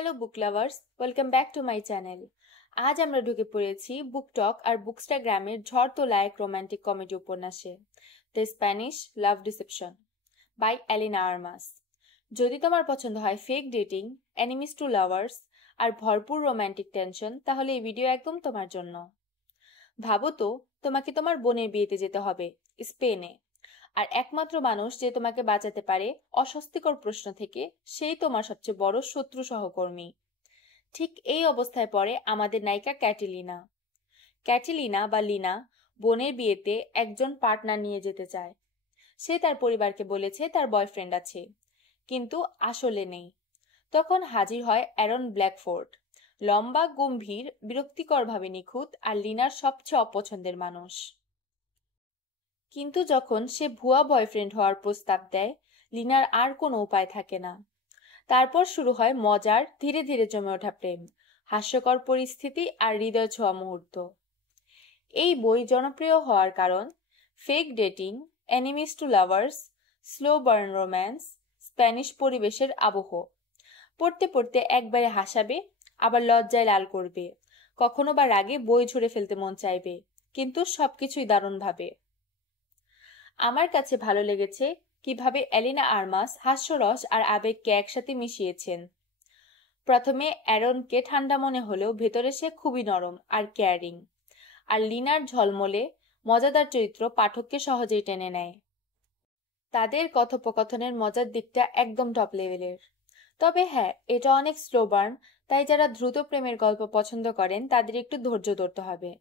Hello book lovers, welcome back to my channel. আজ আমরা ঢুকে পড়েছি বুকটক আর বুকস্টাগ্রামের ঝড় তোলা এক রোমান্টিক কমেডি উপন্যাসে, the Spanish love deception by Elena Armas. যদি তোমার পছন্দ হয় fake dating, enemies to lovers আর ভরপুর রোমান্টিক টেনশন, তাহলে এই ভিডিও একদম তোমার জন্য। ভাবো তো, তোমাকে তোমার বোনের বিয়েতে যেতে হবে স্পেনে, আর একমাত্র মানুষ যে তোমাকে বাঁচাতে পারে অস্বস্তিকর প্রশ্ন থেকে, সেই তোমার সবচেয়ে বড় শত্রু সহকর্মী। ঠিক এই অবস্থায় পড়ে আমাদের নায়িকা ক্যাটিলিনা। ক্যাটিলিনা বা লিনা বোনের বিয়েতে একজন পার্টনার নিয়ে যেতে চায়। সে তার পরিবারকে বলেছে তার বয়ফ্রেন্ড আছে, কিন্তু আসলে নেই। তখন হাজির হয় অ্যারন ব্ল্যাকফোর্ড, লম্বা, গম্ভীর, বিরক্তিকরভাবে নিখুঁত আর লিনার সবচেয়ে অপছন্দের মানুষ। কিন্তু যখন সে ভুয়া বয়ফ্রেন্ড হওয়ার প্রস্তাব দেয়, লিনার আর কোনো উপায় থাকে না। তারপর শুরু হয় মজার, ধীরে ধীরে জমে ওঠা প্রেম, হাস্যকর পরিস্থিতি আর হৃদয় ছোঁয়া মুহূর্ত। এই বই জনপ্রিয় হওয়ার কারণ fake dating, enemies to lovers, slow burn romance, Spanish পরিবেশের আবহ। পড়তে পড়তে একবারে হাসাবে, আবার লজ্জায় লাল করবে, কখনো বা রাগে বই ঝরে ফেলতে মন চাইবে, কিন্তু সবকিছুই দারুণভাবে। আমার কাছে ভালো লেগেছে কিভাবে এলিনা আরমাস হাস্যরস আর আবেগকে একসাথে মিশিয়েছেন। প্রথমে অ্যারনকে ঠান্ডা মনে হলেও ভেতরে সে খুবই নরম আর কেয়ারিং, আর লিনার ঝলমলে মজাদার চরিত্র পাঠককে সহজেই টেনে নেয়। তাদের কথোপকথনের মজার দিকটা একদম টপ লেভেলের। তবে হ্যাঁ, এটা অনেক স্লো বার্ন, তাই যারা দ্রুত প্রেমের গল্প পছন্দ করেন তাদের একটু ধৈর্য ধরতে হবে।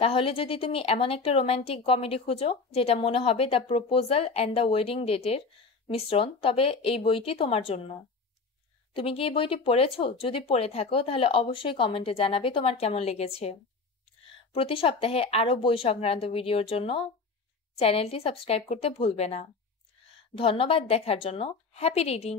তাহলে যদি তুমি এমন একটা রোমান্টিক কমেডি খুঁজো যেটা মনে হবে the proposal and the wedding ডেটের মিশ্রণ, তবে এই বইটি তোমার জন্য। তুমি কি এই বইটি পড়েছো? যদি পড়ে থাকো তাহলে অবশ্যই কমেন্টে জানাবে তোমার কেমন লেগেছে। প্রতি সপ্তাহে আরো বই সংক্রান্ত ভিডিওর জন্য চ্যানেলটি সাবস্ক্রাইব করতে ভুলবে না। ধন্যবাদ দেখার জন্য। Happy reading.